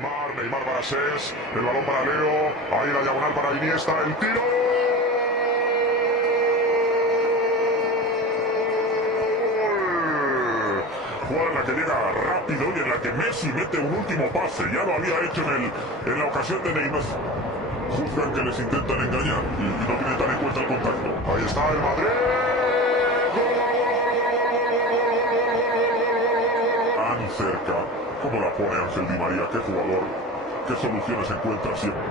Neymar, Neymar para Sés, el balón para Leo, ahí la diagonal para Iniesta, el tiro. Jugada en la que llega rápido y en la que Messi mete un último pase. Ya lo había hecho en la ocasión de Neymar. Juzgan que les intentan engañar y no tienen tan en cuenta el contacto. Ahí está el Madrid. Tan cerca. ¿Cómo la pone Ángel Di María? Qué jugador. Qué soluciones encuentra siempre.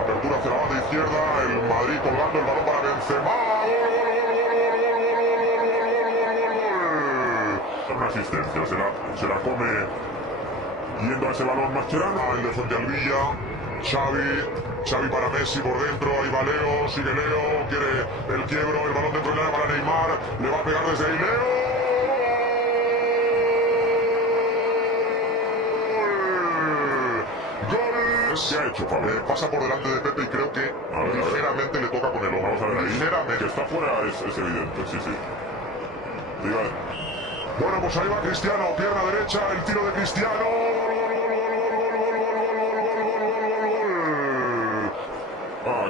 Apertura hacia la banda izquierda. El Madrid colgando el balón para Benzema. Una asistencia. Se la come yendo a ese balón Mascherano. El de Fuentealbilla. Xavi para Messi por dentro, ahí va Leo, sigue Leo, quiere el quiebro, el balón dentro del área para Neymar, le va a pegar desde ahí Leo. ¡Gol! ¿Qué ha hecho, Pablo? Pasa por delante de Pepe y creo que ligeramente le toca con el ojo. Vamos a ver ahí. Ligeramente. Que está fuera es evidente, sí. Diga. Bueno, pues ahí va Cristiano, pierna derecha, el tiro de Cristiano.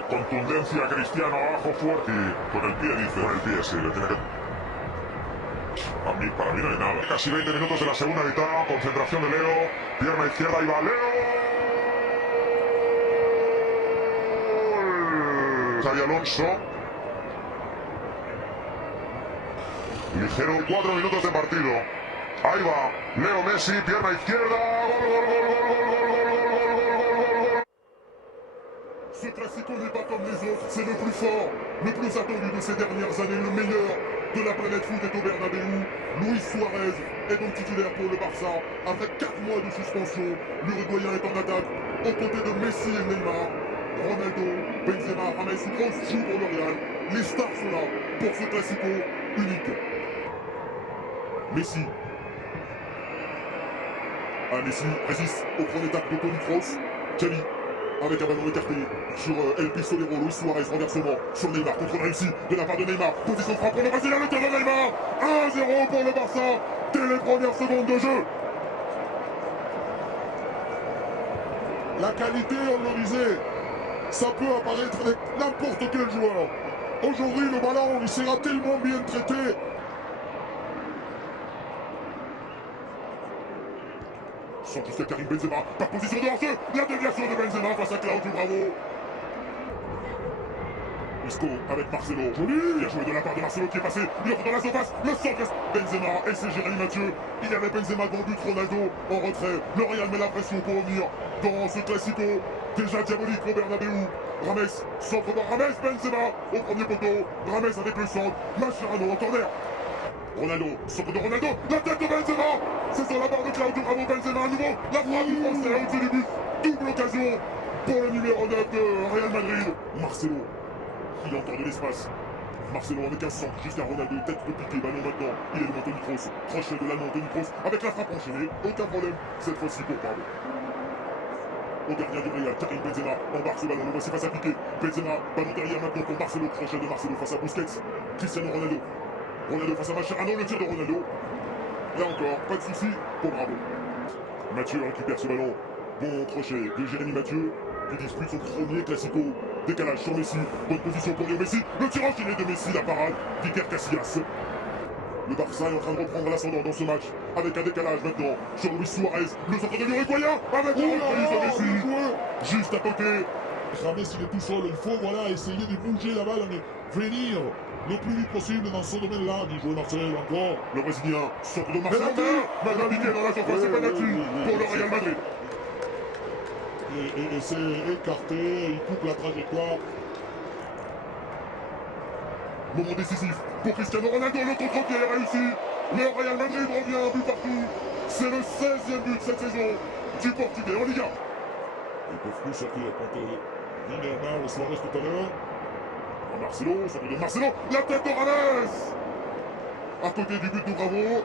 Contundencia, Cristiano, abajo fuerte. Con el pie, dice. Con el pie, sí, le tiene que... Para mí no hay nada. Casi 20 minutos de la segunda mitad, concentración de Leo, pierna izquierda, y va Leo. Xavi Alonso. Ligero, 4 minutos de partido. Ahí va, Leo Messi, pierna izquierda. Ce classico n'est pas comme les autres, c'est le plus fort, le plus attendu de ces dernières années, le meilleur de la planète foot est au Bernabéu. Luis Suarez est donc titulaire pour le Barça. Après 4 mois de suspension, l'Uruguayen est en attaque aux côtés de Messi et Neymar. Ronaldo, Benzema, James Kroos jouent pour le Real. Les stars sont là pour ce classico unique. Messi. Messi résiste au premier tacle de Toni Kroos. Xavi avec un ballon écarté sur El Pistolero, Luis Suarez, renversement sur Neymar, contre réussi de la part de Neymar, position de frappe pour le Brésilien, le tir de Neymar, 1-0 pour le Barça, dès les premières secondes de jeu. La qualité, on le disait, ça peut apparaître avec n'importe quel joueur. Aujourd'hui, le ballon, il sera tellement bien traité. Jusqu'à Karim Benzema, par position de hors-jeu, la déviation de Benzema face à Claudio Bravo. Isco avec Marcelo, joli, bien joué de la part de Marcelo qui est passé, il entre dans la surface, le centre Benzema et c'est Jérémy Mathieu. Il y avait Benzema dans le but, Ronaldo en retrait, le Real met la pression pour revenir dans ce classico déjà diabolique au Bernabéu. Rames, centre de Rames, Benzema au premier poteau, Rames avec le centre, Mascherano en corner. Ronaldo, centre de Ronaldo, la tête de Benzema. C'est sur la barre de Claudio Bravo, Benzema à nouveau. La frappe du Français à au-dessus du but. Double occasion pour le numéro 9 de Real Madrid. Marcelo, il entend de l'espace. Marcelo avec un centre jusqu'à Ronaldo, tête de piqué, ballon maintenant. Il est devant Toni Kroos, crochet de l'allemand Toni Kroos avec la frappe enchaînée. Aucun problème, cette fois-ci pour Pablo. Au gardien du Real, Karim Benzema embarque ce ballon, le voici face à Piqué. Benzema, ballon derrière maintenant pour Marcelo, crochet de Marcelo face à Busquets. Cristiano Ronaldo. Ronaldo face à Mascherano, le tir de Ronaldo. Là encore, pas de soucis pour Bravo. Mathieu récupère ce ballon. Bon crochet de Jérémy Mathieu qui dispute son premier classico. Décalage sur Messi. Bonne position pour Léo Messi. Le tir enchaîné de Messi, la parade d'Iker Casillas. Le Barça est en train de reprendre l'ascendant dans ce match. Avec un décalage maintenant sur Luis Suarez. Le centre de l'Uruguayen avec une reprise de Messi. Juste à côté. James il est tout seul, il faut essayer de bouger la balle, mais venir le plus vite possible dans ce domaine-là. Bien joué Marcel encore. Le Brésilien centre de Marcelo. Maintenant piqué dans la surface, c'est penalty pour le Real Madrid. Et c'est écarté, il coupe la trajectoire. Moment décisif pour Cristiano Ronaldo, le contre-pied est réussi. Le Real Madrid revient un but partout. C'est le 16e but cette saison du Portugais en Liga. Ils peuvent plus sortir contre Neymar ou Suarez tout à l'heure. Marcelo, centre de Marcelo, la tête de Rames. À côté du but de Bravo.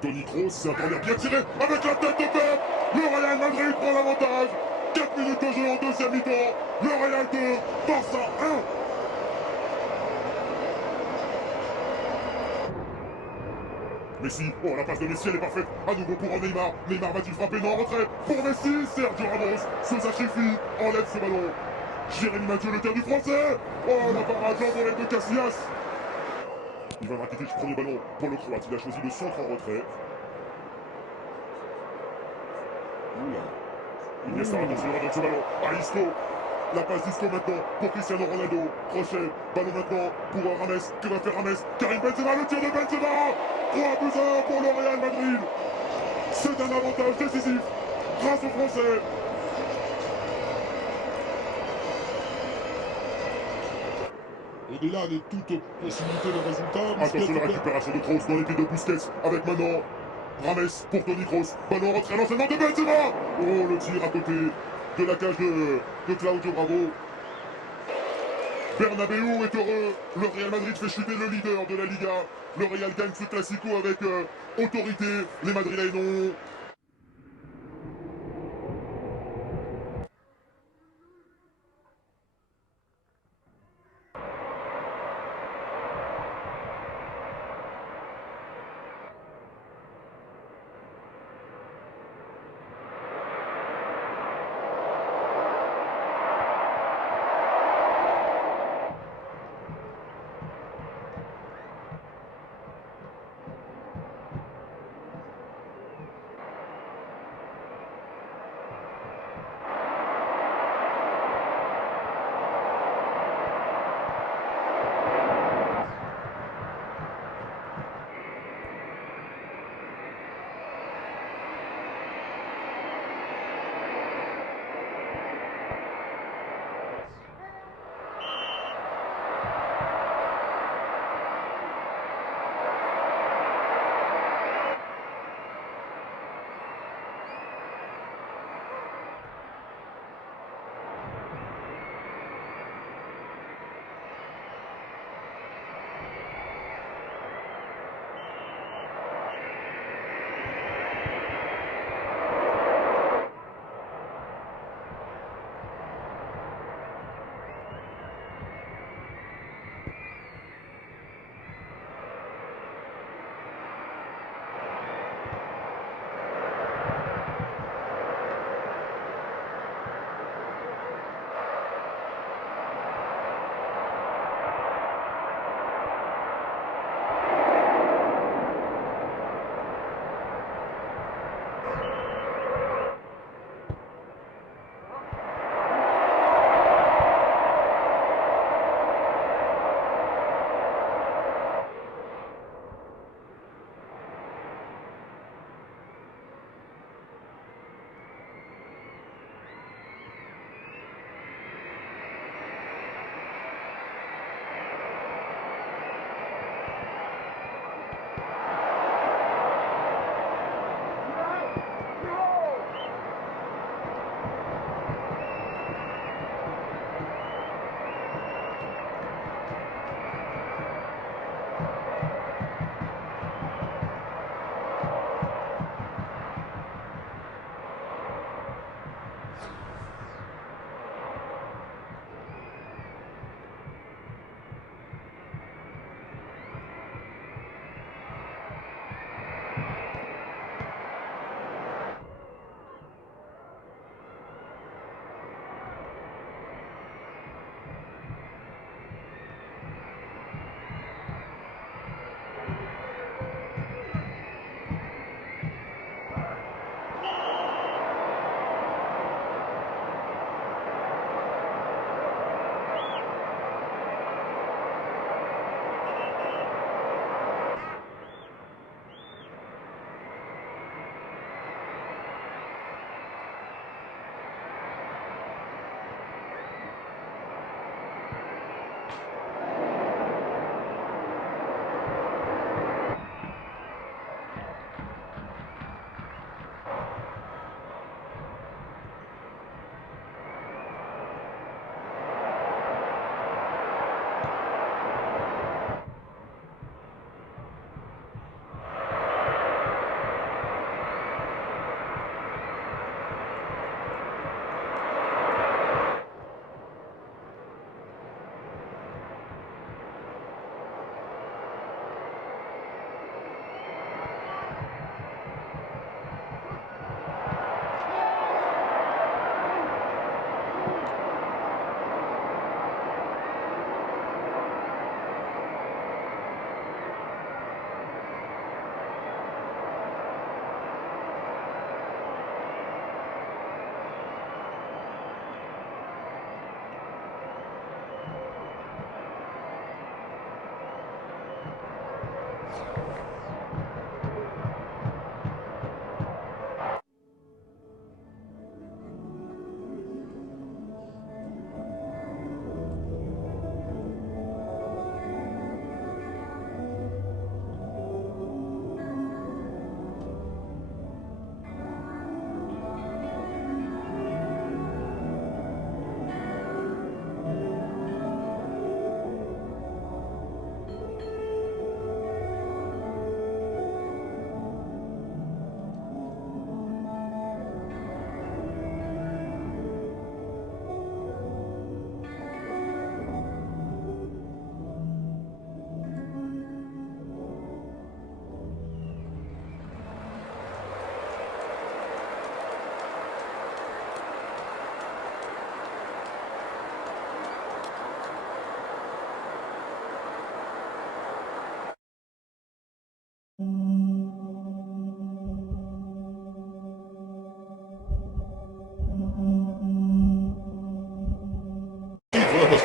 Toni Kroos, c'est un corner bien tiré avec la tête de Pep. Le Real Madrid prend l'avantage. 4 minutes de jeu en deuxième mi-temps. Le Real 2, Barça 1. Messi, oh la passe de Messi elle est parfaite, à nouveau pour Neymar, Neymar va-t-il frapper? Non, en retrait pour Messi, Sergio Ramos se sacrifie, enlève ce ballon. Jérémy Mathieu, le tir du français. Oh la parade l'envolée de Casillas. Ivan Rakitic, premier ballon pour le Croate, il a choisi le centre en retrait. Oula. Iniesta, attention, il redonne ce ballon à Isco. La passe d'Isco maintenant pour Cristiano Ronaldo. Crochet, ballon maintenant pour Rames. Que va faire Rames? Karim Benzema, le tir de Benzema. 3-1 pour le Real Madrid. C'est un avantage décisif grâce aux Français. Au-delà de toute possibilité de résultat, Attention la récupération de Kroos dans les pieds de Busquets avec maintenant Rames pour Toni Kroos. Ballon en retrait, l'enchaînement de Benzema. Oh le tir à côté de la cage de Claudio Bravo. Bernabéu est heureux. Le Real Madrid fait chuter le leader de la Liga. Le Real gagne ce Classico avec autorité. Les Madrilènes ont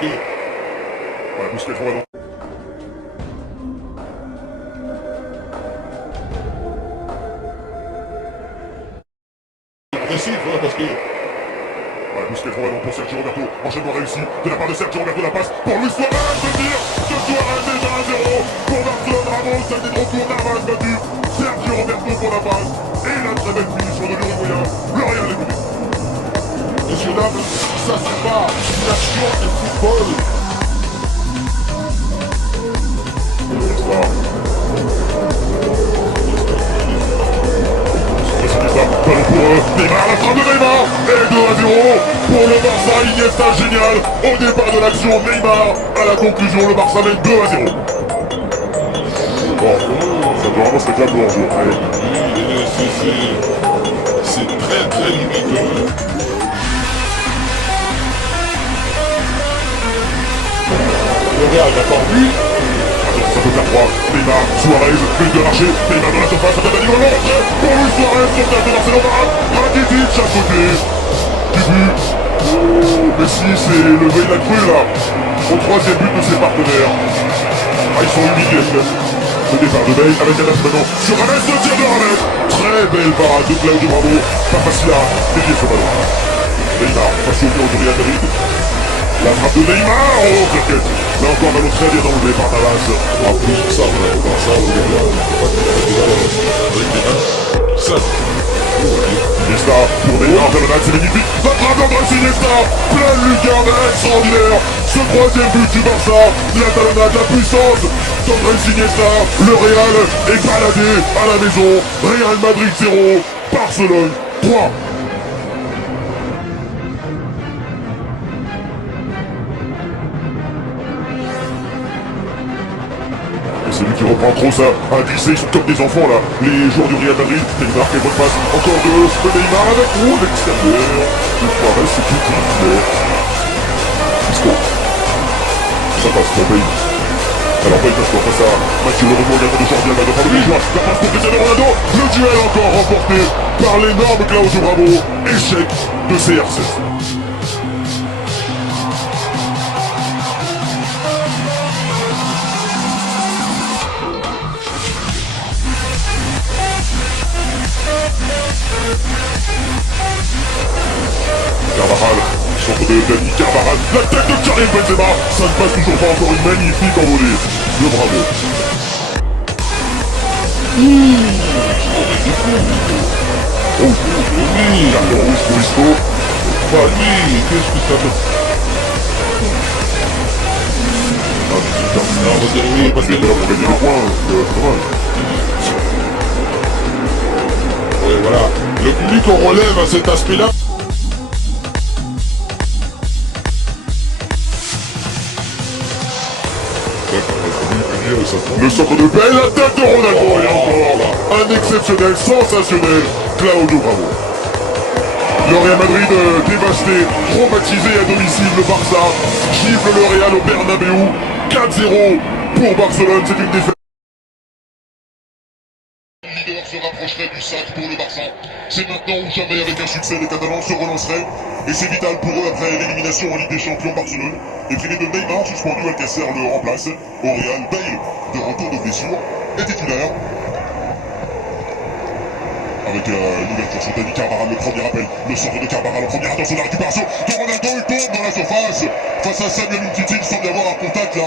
que... Voilà, Busquets, on va dans... Agressif, hein, parce que... Voilà, Busquets, on va dans pour Sergio Roberto. Enchaînement réussi de la part de Sergio Roberto, la passe pour Luis Suarez, de tir de Suarez, déjà 1-0 pour Barcelone. Ramos, ça a été trop court, Navas battu. Sergio Roberto pour la passe. Et la très belle finition de l'Uruguayen. Le Real est mené. Messieurs, dames, ça c'est pas une action de football. Ballon pour Neymar, la frappe de Neymar. Et 2-0 pour le Barça. Iniesta, génial. Au départ de l'action, Neymar. À la conclusion, le Barça mène 2-0. Bon, ça doit vraiment se réclamer pour jouer. Allez. Oui, c'est très très limite. Le Real n'a pas vu. Ça peut faire 3. Neymar, Suarez, but de marché. Neymar dans la surface, ça tente à niveau pour Luis Suarez, sauvetage de Barcelone. Rakitic à côté du but. Messi, c'est le veille la crue là. Au troisième but de ses partenaires. Ah, ils sont humiliés. Le départ de Bale avec Adas maintenant sur Rames, le tir de Rames. Très belle parade de Claudio Bravo. Pas facile à dévier ce ballon. Neymar face au mur du Real Madrid. La frappe de Neymar, oh claquette. Là encore ballon très bien enlevé par Navas. En plus, ça, vraiment, ça, vous voyez, avec les mains, ça. Iniesta pour Neymar, Fernandez, c'est magnifique. La frappe d'Andrés Iniesta, pleine lucarne extraordinaire. Ce troisième but du Barça, la talonnade, la puissance d'Andrés Iniesta. Le Real est baladé à la maison. Real Madrid 0, Barcelone 3. C'est lui qui reprend trop ça, à glisser, ils sont comme des enfants là, les joueurs du Real Madrid. Neymar, quelle bonne passe, encore deux, Neymar avec l'extérieur, le Suarez c'est tout mais... Isco, ça passe pour Bale. Alors Bale passe pour ça, Mathieu le rebond également de Jordi Alba devant le joueur, la passe pour Cristiano Ronaldo, le duel encore remporté par l'énorme Claudio Bravo, échec de CR7. Carvajal, centre de Dani Carvajal, la tête de Karim Benzema, ça ne passe toujours pas, encore une magnifique envolée de Bravo. Oh oui, Carton rouge pour Isco. bah oui, qu'est-ce que ça veut... Non, on va dire oui, parce Il que... était là pour gagner le point, c'est dommage. Ouais, voilà, le public on relève à cet aspect-là. Le centre de Bale, la tête de Ronaldo et encore un exceptionnel, sensationnel Claudio Bravo. Le Real Madrid dévasté, traumatisé à domicile, le Barça gifle le Real au Bernabéu, 4-0 pour Barcelone, c'est une défaite. Le leader se rapprocherait du sac pour le Barça. C'est maintenant ou jamais avec un succès, les Catalans se relanceraient. Et c'est vital pour eux après l'élimination en Ligue des Champions. Barcelone est privé de Neymar, suspendu, Alcacer le remplace. Au Real, Bale, de retour de blessure, est titulaire. Avec l'ouverture sur Dani Carvajal, le premier appel, le centre de Carvajal en première, attention la récupération de Ronaldo, il tombe dans la surface. Face à Samuel Umtiti, il semble y avoir un contact là.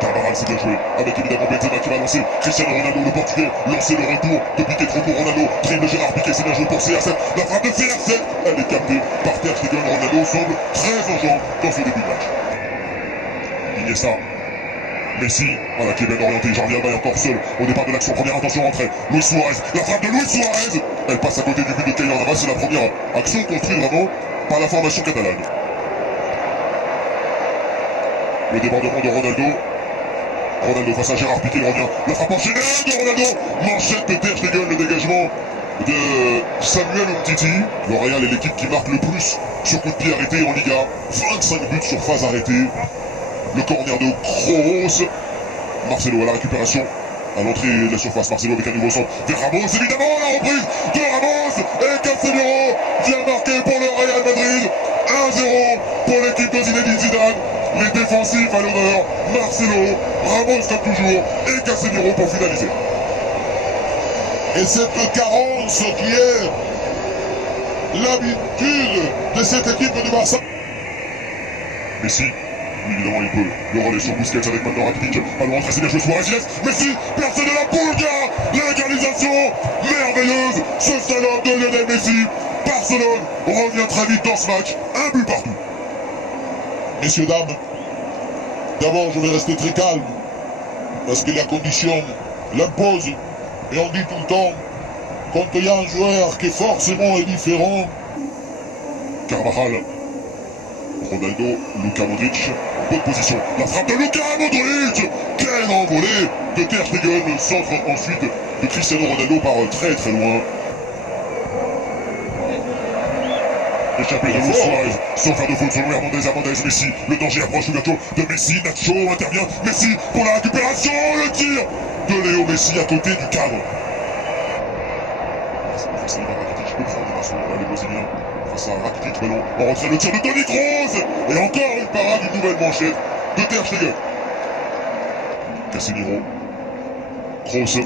Carvajal c'est bien joué, avec évidemment Benzema qui va lancer, Cristiano Ronaldo le portugais, lancer le retour de Piqué trop pour Ronaldo, dribble Gérard Piqué, c'est bien joué pour CR7, la frappe de CR7, elle est captée par Ter Stegen. Ronaldo semble très urgent dans ce début de match. Iniesta, Messi, voilà qui est bien orienté, Jordi Alba est encore seul au départ de l'action, première attention rentrée, Luis Suarez, la frappe de Luis Suarez, elle passe à côté du but de Keylor Navas, c'est la première action construite vraiment par la formation catalane. Le débordement de Ronaldo. Ronaldo face à Gérard Piqué, il revient. La frappe enchaînée de Ronaldo. Manchette de Ter Stegen, le dégagement de Samuel Umtiti. Le Real est l'équipe qui marque le plus sur coup de pied arrêté en Liga. 25 buts sur phase arrêtée. Le corner de Kroos. Marcelo à la récupération. À l'entrée de la surface, Marcelo avec un nouveau centre vers Ramos, évidemment la reprise de Ramos. Et Casemiro vient marquer pour le Real Madrid. 1-0 pour l'équipe de Zinedine Zidane. Les défensifs à l'honneur, Marcelo, Ramos comme toujours, et Casemiro pour finaliser. Et cette carence qui est l'habitude de cette équipe du Barça. Messi, évidemment il peut le relais sur Busquets avec maintenant Rakitic. Ballon entré, c'est bien joué Suarez, yes. Messi, percé de la Pulga, l'égalisation merveilleuse, ce slalom de Lionel Messi. Barcelone revient très vite dans ce match, un but partout. Messieurs, dames, d'abord je vais rester très calme, parce que la condition l'impose, et on dit tout le temps, quand il y a un joueur qui forcément est différent, Carvajal, Ronaldo, Luka Modric, bonne position, la frappe de Luka Modric, quelle envolée de Ter Stegen, centre ensuite de Cristiano Ronaldo par très très loin. Échappé de Luis Suarez, sans faire de faute sur Hernandez, Messi, le danger approche, l'ouverture de Messi, Nacho intervient, Messi pour la récupération, le tir de Léo Messi à côté du cadre. Facile par Rakitic, le prendre dans son les Brésiliens, face à Rakitic, ballon en retrait, le tir de Toni Kroos, et encore une parade, une nouvelle manchette de Ter Stegen. Casemiro, Kroos,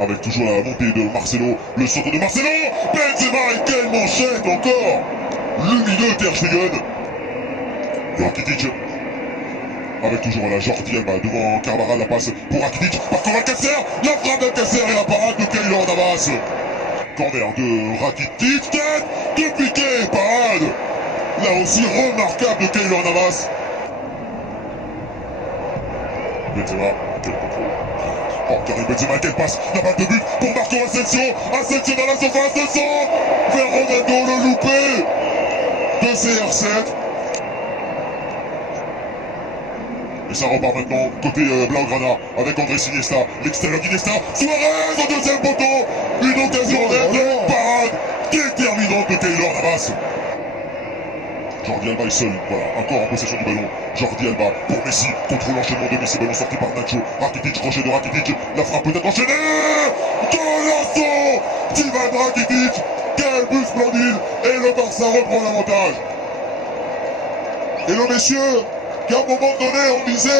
avec toujours la montée de Marcelo, le centre de Marcelo, Benzema et quelle manchette encore, lumineux Ter Stegen, Rakitic, avec toujours la Jordi Alba devant Carvajal, la passe pour Rakitic, par contre Alcacer, la frappe d'Alcacer et la parade de Keylor Navas, corner de Rakitic, tête de Piqué, parade, là aussi remarquable de Keylor Navas, Benzema, quel contrôle. Oh, Karim Benzema, quelle passe, la balle de but pour Marco Asensio, Asensio dans la surface de centre, vers Ronaldo, le loupé de CR7. Et ça repart maintenant côté Blaugrana avec Andrés Iniesta, l'extérieur d'Iniesta, Suarez au deuxième poteau, une occasion de parade déterminante de Keylor Navas. Jordi Alba est seul, voilà, encore en possession du ballon. Jordi Alba pour Messi, contrôle l'enchaînement de Messi, ballon sorti par Nacho. Rakitic, crochet de Rakitic, la frappe peut être enchaînée. Golasso d'Ivan Rakitic, quel but splendide, et le Barça reprend l'avantage. et le monsieur, qu'à un moment donné on disait,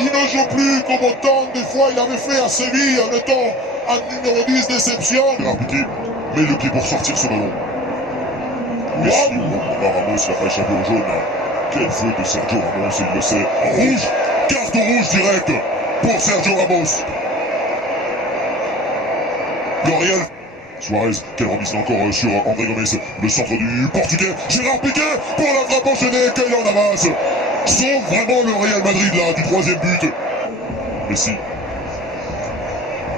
il ne joue plus comme autant des fois il avait fait à Séville en étant un numéro 10 déception. Piqué met le pied pour sortir ce ballon. Messi, Ramos n'a pas échappé au jaune. Quelle faute de Sergio Ramos, il le sait. Rouge, carton rouge direct pour Sergio Ramos. L'Oriel. Suarez, quelle remise encore sur André Gomes, le centre du Portugais. Gérard Piqué pour la frappe enchaînée, Keylor Navas. Sauve vraiment le Real Madrid là, du troisième but. Messi.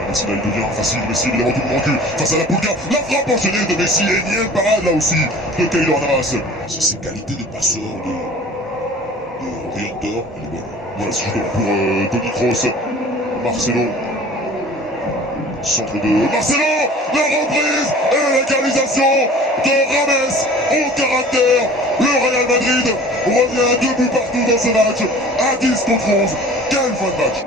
Messi là il devient facile, Messi évidemment tout le monde recule face à la Pulga, la frappe enchaînée de Messi, énième parade là aussi de Keylor Navas. C'est ses qualités de passeur, de orienteur, elle est bonne. Voilà, c'est justement pour Toni Kroos, Marcelo, centre de Marcelo, la reprise et l'égalisation de Rames au caractère. Le Real Madrid revient 2 buts partout dans ce match, à 10 contre 11, quelle fin de match.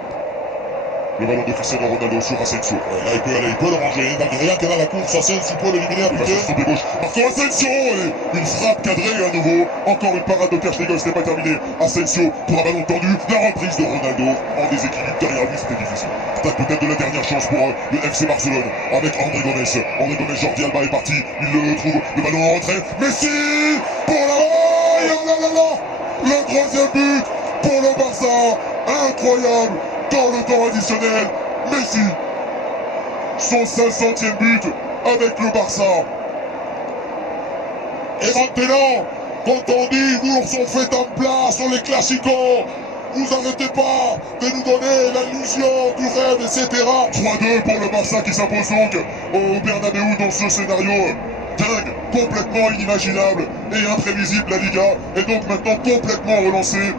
Le ballon de Cristiano Ronaldo sur Asensio. Là il peut le ranger, il n'a rien qu'à la course, Asensio peut l'éliminer à Piqué. Sur gauche, Marco Asensio et une frappe cadrée à nouveau. Encore une parade de Ter Stegen, ce n'est pas terminé. Asensio pour un ballon tendu, la reprise de Ronaldo en déséquilibre derrière lui, c'était difficile. Peut-être de la dernière chance pour le FC Barcelone avec André Gomes. André Gomes, Jordi Alba est parti, il le trouve, le ballon en retrait. Messi pour la... Oh là là là, le troisième but pour le Barça, incroyable. Dans le temps additionnel, Messi, son 500e but avec le Barça. Et maintenant, quand on dit vous sont fait en place sur les classicos, vous n'arrêtez pas de nous donner l'illusion du rêve, etc. 3-2 pour le Barça qui s'impose donc au Bernabéu dans ce scénario dingue, complètement inimaginable et imprévisible. La Liga est donc maintenant complètement relancée.